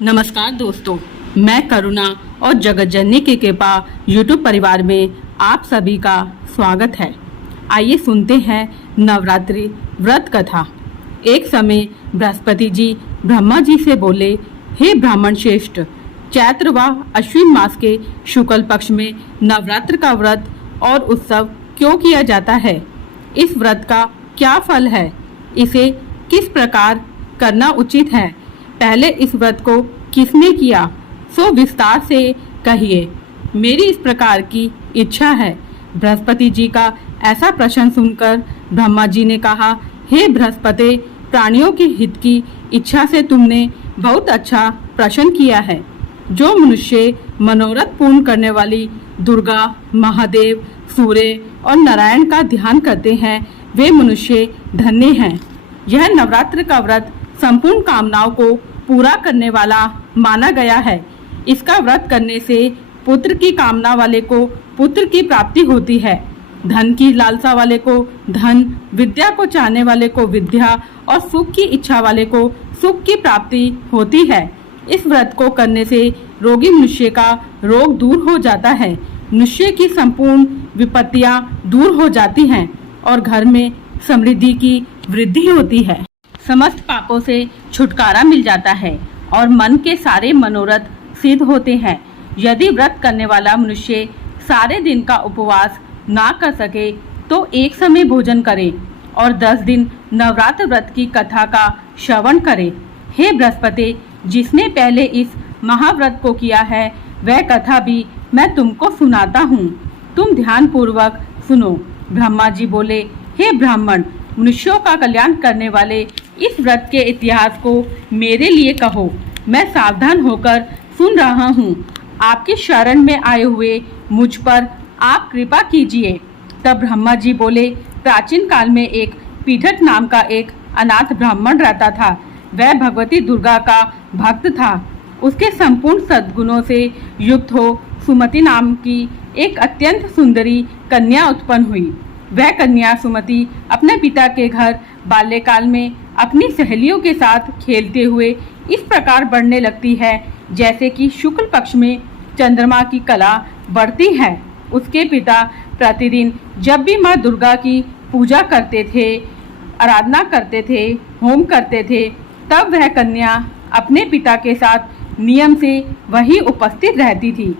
नमस्कार दोस्तों, मैं करुणा और जगत जननी की कृपा यूट्यूब परिवार में आप सभी का स्वागत है। आइए सुनते हैं नवरात्रि व्रत कथा। एक समय बृहस्पति जी ब्रह्मा जी से बोले, हे ब्राह्मण श्रेष्ठ, चैत्र व अश्विन मास के शुक्ल पक्ष में नवरात्र का व्रत और उत्सव क्यों किया जाता है? इस व्रत का क्या फल है? इसे किस प्रकार करना उचित है? पहले इस व्रत को किसने किया, सो विस्तार से कहिए। मेरी इस प्रकार की इच्छा है। बृहस्पति जी का ऐसा प्रश्न सुनकर ब्रह्मा जी ने कहा, हे बृहस्पति, प्राणियों के हित की इच्छा से तुमने बहुत अच्छा प्रश्न किया है। जो मनुष्य मनोरथ पूर्ण करने वाली दुर्गा, महादेव, सूर्य और नारायण का ध्यान करते हैं, वे मनुष्य धन्य हैं। यह नवरात्र का व्रत संपूर्ण कामनाओं को पूरा करने वाला माना गया है। इसका व्रत करने से पुत्र की कामना वाले को पुत्र की प्राप्ति होती है, धन की लालसा वाले को धन, विद्या को चाहने वाले को विद्या और सुख की इच्छा वाले को सुख की प्राप्ति होती है। इस व्रत को करने से रोगी मनुष्य का रोग दूर हो जाता है, मनुष्य की संपूर्ण विपत्तियां दूर हो जाती हैं और घर में समृद्धि की वृद्धि होती है। समस्त पापों से छुटकारा मिल जाता है और मन के सारे मनोरथ सिद्ध होते हैं। यदि व्रत करने वाला मनुष्य सारे दिन का उपवास ना कर सके तो एक समय भोजन करे और 10 दिन नवरात्र व्रत की कथा का श्रवण करे। हे बृहस्पति, जिसने पहले इस महाव्रत को किया है, वह कथा भी मैं तुमको सुनाता हूँ। तुम ध्यान पूर्वक सुनो। ब्रह्मा जी बोले, हे ब्राह्मण, मनुष्यों का कल्याण करने वाले इस व्रत के इतिहास को मेरे लिए कहो। मैं सावधान होकर सुन रहा हूँ। आपकी शरण में आए हुए मुझ पर आप कृपा कीजिए। तब ब्रह्मा जी बोले, प्राचीन काल में एक पीठट नाम का एक अनाथ ब्राह्मण रहता था। वह भगवती दुर्गा का भक्त था। उसके संपूर्ण सद्गुणों से युक्त हो सुमति नाम की एक अत्यंत सुंदरी कन्या उत्पन्न हुई। वह कन्या सुमति अपने पिता के घर बाल्यकाल में अपनी सहेलियों के साथ खेलते हुए इस प्रकार बढ़ने लगती है जैसे कि शुक्ल पक्ष में चंद्रमा की कला बढ़ती है। उसके पिता प्रतिदिन जब भी माँ दुर्गा की पूजा करते थे, आराधना करते थे, होम करते थे, तब वह कन्या अपने पिता के साथ नियम से वहीं उपस्थित रहती थी।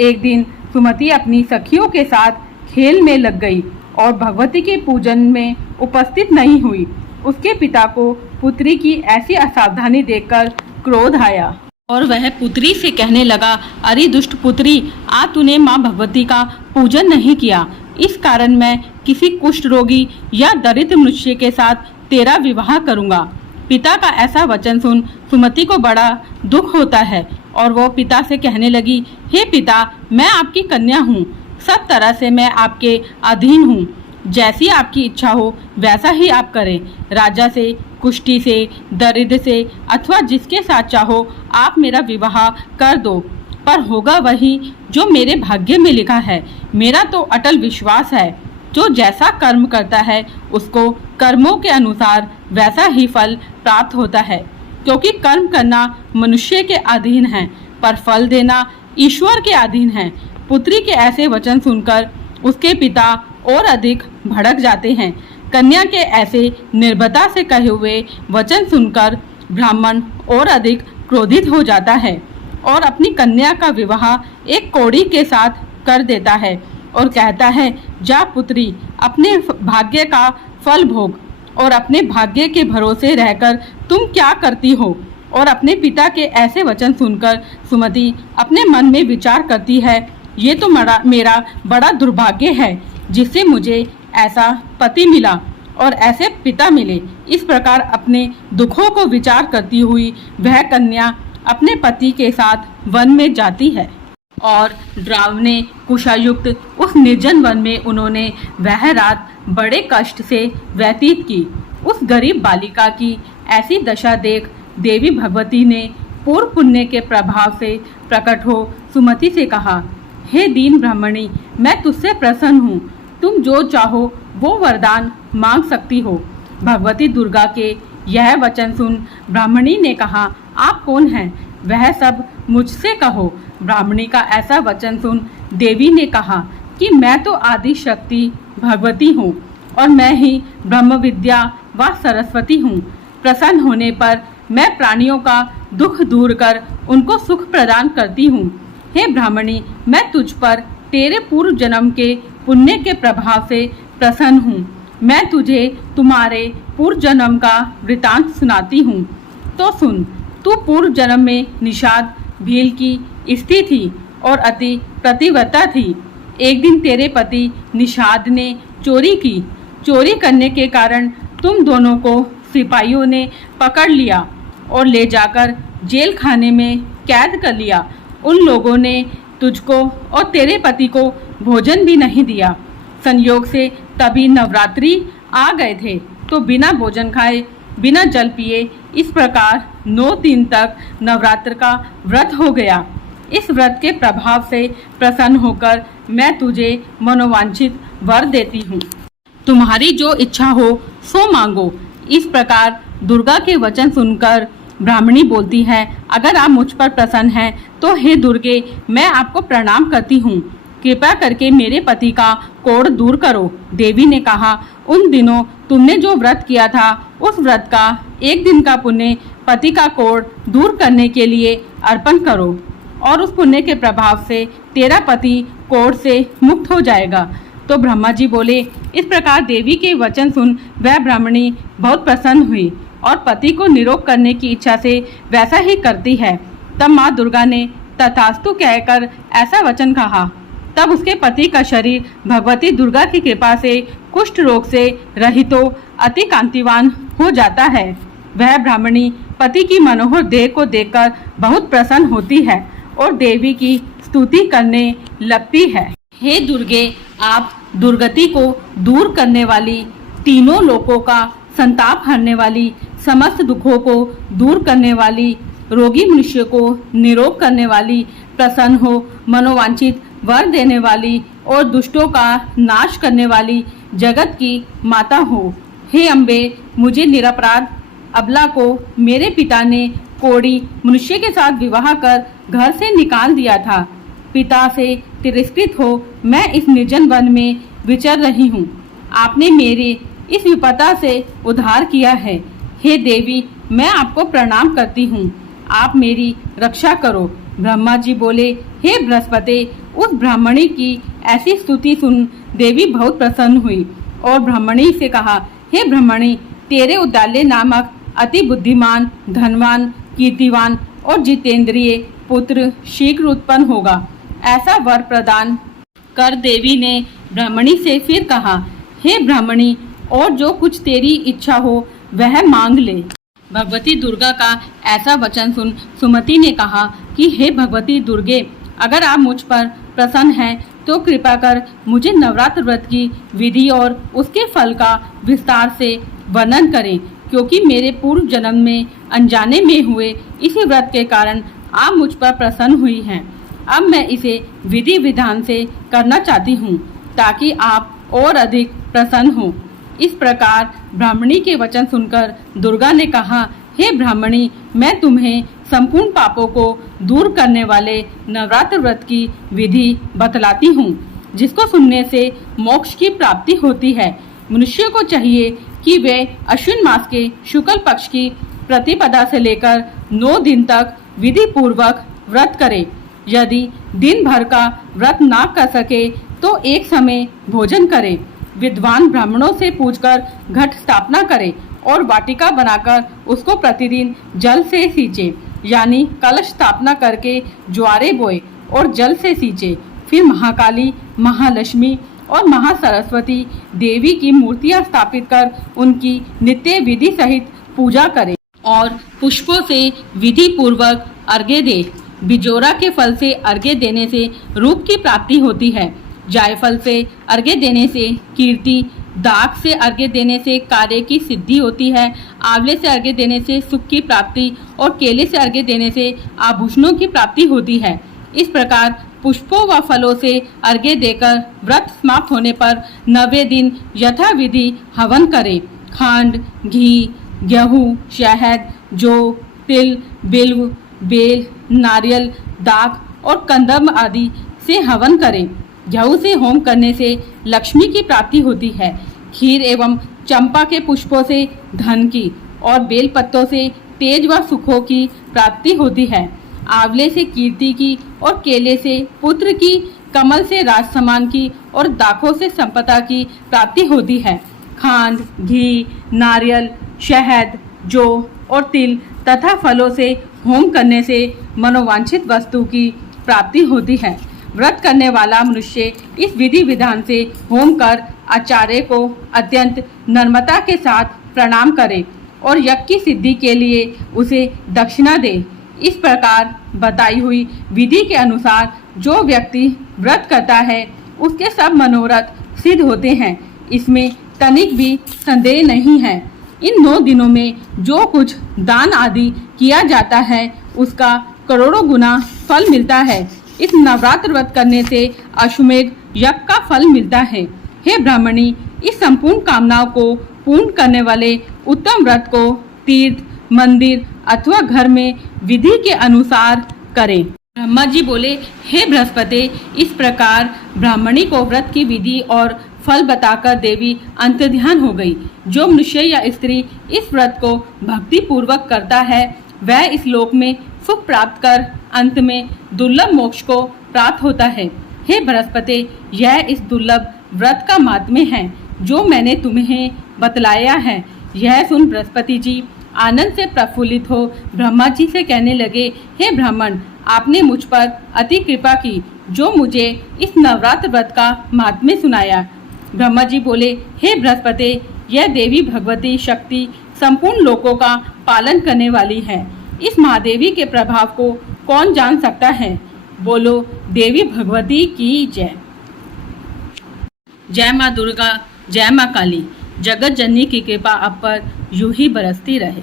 एक दिन सुमति अपनी सखियों के साथ खेल में लग गई और भगवती के पूजन में उपस्थित नहीं हुई। उसके पिता को पुत्री की ऐसी असावधानी देखकर क्रोध आया और वह पुत्री से कहने लगा, अरे दुष्ट पुत्री, आज तूने माँ भगवती का पूजन नहीं किया। इस कारण मैं किसी कुष्ठ रोगी या दरिद्र मनुष्य के साथ तेरा विवाह करूँगा। पिता का ऐसा वचन सुन सुमति को बड़ा दुख होता है और वो पिता से कहने लगी, हे पिता, मैं आपकी कन्या हूँ, सब तरह से मैं आपके अधीन हूँ। जैसी आपकी इच्छा हो वैसा ही आप करें। राजा से, कुष्ठी से, दरिद्र से अथवा जिसके साथ चाहो आप मेरा विवाह कर दो, पर होगा वही जो मेरे भाग्य में लिखा है। मेरा तो अटल विश्वास है, जो जैसा कर्म करता है उसको कर्मों के अनुसार वैसा ही फल प्राप्त होता है। क्योंकि कर्म करना मनुष्य के अधीन है, पर फल देना ईश्वर के अधीन है। पुत्री के ऐसे वचन सुनकर उसके पिता और अधिक भड़क जाते हैं। कन्या के ऐसे निर्भयता से कहे हुए वचन सुनकर ब्राह्मण और अधिक क्रोधित हो जाता है और अपनी कन्या का विवाह एक कौड़ी के साथ कर देता है और कहता है, जा पुत्री, अपने भाग्य का फल भोग। और अपने भाग्य के भरोसे रहकर तुम क्या करती हो? और अपने पिता के ऐसे वचन सुनकर सुमति अपने मन में विचार करती है, ये तो मेरा बड़ा दुर्भाग्य है जिससे मुझे ऐसा पति मिला और ऐसे पिता मिले। इस प्रकार अपने दुखों को विचार करती हुई वह कन्या अपने पति के साथ वन में जाती है और डरावने कुशायुक्त उस निर्जन वन में उन्होंने वह रात बड़े कष्ट से व्यतीत की। उस गरीब बालिका की ऐसी दशा देख देवी भगवती ने पूर्व पुण्य के प्रभाव से प्रकट हो सुमति से कहा, हे दीन ब्राह्मणी, मैं तुझसे प्रसन्न हूँ। तुम जो चाहो वो वरदान मांग सकती हो। भगवती दुर्गा के यह वचन सुन ब्राह्मणी ने कहा, आप कौन हैं? वह सब मुझसे कहो। ब्राह्मणी का ऐसा वचन सुन देवी ने कहा कि मैं तो आदि शक्ति भगवती हूँ और मैं ही ब्रह्म विद्या व सरस्वती हूँ। प्रसन्न होने पर मैं प्राणियों का दुख दूर कर उनको सुख प्रदान करती हूँ। हे ब्राह्मणी, मैं तुझ पर तेरे पूर्व जन्म के पुण्य के प्रभाव से प्रसन्न हूँ। मैं तुझे तुम्हारे पूर्व जन्म का वृतांत सुनाती हूँ। तो सुन, तू पूर्व जन्म में निषाद भील की स्त्री थी और अति प्रतिव्रता थी। एक दिन तेरे पति निषाद ने चोरी की। चोरी करने के कारण तुम दोनों को सिपाहियों ने पकड़ लिया और ले जाकर जेल खाने में कैद कर लिया। उन लोगों ने तुझको और तेरे पति को भोजन भी नहीं दिया। संयोग से तभी नवरात्रि आ गए थे, तो बिना भोजन खाए बिना जल पिए इस प्रकार 9 दिन तक नवरात्र का व्रत हो गया। इस व्रत के प्रभाव से प्रसन्न होकर मैं तुझे मनोवांछित वर देती हूँ। तुम्हारी जो इच्छा हो सो मांगो। इस प्रकार दुर्गा के वचन सुनकर ब्राह्मणी बोलती है, अगर आप मुझ पर प्रसन्न हैं तो हे दुर्गे, मैं आपको प्रणाम करती हूँ। कृपा करके मेरे पति का कोढ़ दूर करो। देवी ने कहा, उन दिनों तुमने जो व्रत किया था उस व्रत का 1 दिन का पुण्य पति का कोढ़ दूर करने के लिए अर्पण करो और उस पुण्य के प्रभाव से तेरा पति कोढ़ से मुक्त हो जाएगा। तो ब्रह्मा जी बोले। इस प्रकार देवी के वचन सुन वह ब्राह्मणी बहुत प्रसन्न हुई और पति को निरोग करने की इच्छा से वैसा ही करती है। तब माँ दुर्गा ने तथास्तु कहकर ऐसा वचन कहा। तब उसके पति का शरीर भगवती दुर्गा की कृपा से कुष्ठ रोग से रहित अति कांतिवान हो जाता है। वह ब्राह्मणी पति की मनोहर देह को देखकर बहुत प्रसन्न होती है और देवी की स्तुति करने लगती है। हे दुर्गे, आप दुर्गति को दूर करने वाली, तीनों लोकों का संताप हरने वाली, समस्त दुखों को दूर करने वाली, रोगी मनुष्य को निरोग करने वाली, प्रसन्न हो मनोवांछित वर देने वाली और दुष्टों का नाश करने वाली जगत की माता हो। हे अम्बे, मुझे निरपराध अबला को मेरे पिता ने कोढ़ी मनुष्य के साथ विवाह कर घर से निकाल दिया था। पिता से तिरस्कृत हो मैं इस निर्जन वन में विचर रही हूँ। आपने मेरे इस विपदा से उद्धार किया है। हे देवी, मैं आपको प्रणाम करती हूँ। आप मेरी रक्षा करो। ब्रह्मा जी बोले, हे बृहस्पति, उस ब्राह्मणी की ऐसी स्तुति सुन देवी बहुत प्रसन्न हुई और ब्राह्मणी से कहा, हे ब्राह्मणी, तेरे उद्दाल्य नामक अति बुद्धिमान, धनवान, कीर्तिवान और जितेंद्रिय पुत्र शीघ्र उत्पन्न होगा। ऐसा वर प्रदान कर देवी ने ब्राह्मणी से फिर कहा, हे ब्राह्मणी, और जो कुछ तेरी इच्छा हो वह मांग ले। भगवती दुर्गा का ऐसा वचन सुन सुमति ने कहा कि हे भगवती दुर्गे, अगर आप मुझ पर प्रसन्न हैं तो कृपा कर मुझे नवरात्र व्रत की विधि और उसके फल का विस्तार से वर्णन करें, क्योंकि मेरे पूर्व जन्म में अनजाने में हुए इसी व्रत के कारण आप मुझ पर प्रसन्न हुई हैं। अब मैं इसे विधि विधान से करना चाहती हूँ ताकि आप और अधिक प्रसन्न हो। इस प्रकार ब्राह्मणी के वचन सुनकर दुर्गा ने कहा, हे ब्राह्मणी, मैं तुम्हें संपूर्ण पापों को दूर करने वाले नवरात्र व्रत की विधि बतलाती हूँ, जिसको सुनने से मोक्ष की प्राप्ति होती है। मनुष्य को चाहिए कि वे अश्विन मास के शुक्ल पक्ष की प्रतिपदा से लेकर 9 दिन तक विधि पूर्वक व्रत करे। यदि दिन भर का व्रत ना कर सके तो एक समय भोजन करे। विद्वान ब्राह्मणों से पूछकर घट स्थापना करे और वाटिका बनाकर उसको प्रतिदिन जल से सींचे, यानी कलश स्थापना करके ज्वारे बोए और जल से सींचे। फिर महाकाली, महालक्ष्मी और महासरस्वती देवी की मूर्तियां स्थापित कर उनकी नित्य विधि सहित पूजा करे और पुष्पों से विधि पूर्वक अर्घ्य दे। बिजोरा के फल से अर्घ्य देने से रूप की प्राप्ति होती है। जायफल से अर्घ्य देने से कीर्ति, दाख से अर्घ्य देने से कार्य की सिद्धि होती है, आंवले से अर्घ्य देने से सुख की प्राप्ति और केले से अर्घ्य देने से आभूषणों की प्राप्ति होती है। इस प्रकार पुष्पों व फलों से अर्घ्य देकर व्रत समाप्त होने पर 9वें दिन यथाविधि हवन करें। खांड, घी, गेहूँ, शहद, जौ, तिल, बिल्व, बेल, नारियल, दाख और कंदम आदि से हवन करें। गेहूं से होम करने से लक्ष्मी की प्राप्ति होती है। खीर एवं चंपा के पुष्पों से धन की और बेल पत्तों से तेज व सुखों की प्राप्ति होती है। आंवले से कीर्ति की और केले से पुत्र की, कमल से राज सम्मान की और दाखों से संपदा की प्राप्ति होती है। खांड, घी, नारियल, शहद, जौ और तिल तथा फलों से होम करने से मनोवांछित वस्तु की प्राप्ति होती है। व्रत करने वाला मनुष्य इस विधि विधान से होम कर आचार्य को अत्यंत नम्रता के साथ प्रणाम करे और यज्ञ की सिद्धि के लिए उसे दक्षिणा दे। इस प्रकार बताई हुई विधि के अनुसार जो व्यक्ति व्रत करता है उसके सब मनोरथ सिद्ध होते हैं। इसमें तनिक भी संदेह नहीं है। इन 9 दिनों में जो कुछ दान आदि किया जाता है उसका करोड़ों गुना फल मिलता है। इस नवरात्र व्रत करने से अश्वमेध यज्ञ का फल मिलता है। हे ब्राह्मणी, इस संपूर्ण कामनाओं को पूर्ण करने वाले उत्तम व्रत को तीर्थ, मंदिर अथवा घर में विधि के अनुसार करें। ब्रह्मा जी बोले, हे बृहस्पति, इस प्रकार ब्राह्मणी को व्रत की विधि और फल बताकर देवी अंतर्ध्यान हो गई। जो मनुष्य या स्त्री इस व्रत को भक्ति पूर्वक करता है वह इस लोक में सुख प्राप्त कर अंत में दुर्लभ मोक्ष को प्राप्त होता है। हे बृहस्पति, यह इस दुर्लभ व्रत का महात्म्य है जो मैंने तुम्हें बतलाया है। यह सुन बृहस्पति जी आनंद से प्रफुल्लित हो ब्रह्मा जी से कहने लगे, हे ब्राह्मण, आपने मुझ पर अति कृपा की जो मुझे इस नवरात्र व्रत का महात्म्य सुनाया। ब्रह्मा जी बोले, हे बृहस्पति, यह देवी भगवती शक्ति संपूर्ण लोकों का पालन करने वाली है। इस महादेवी के प्रभाव को कौन जान सकता है? बोलो देवी भगवती की जय। जय माँ दुर्गा, जय माँ काली। जगत जननी की कृपा आप पर यूं ही बरसती रहे।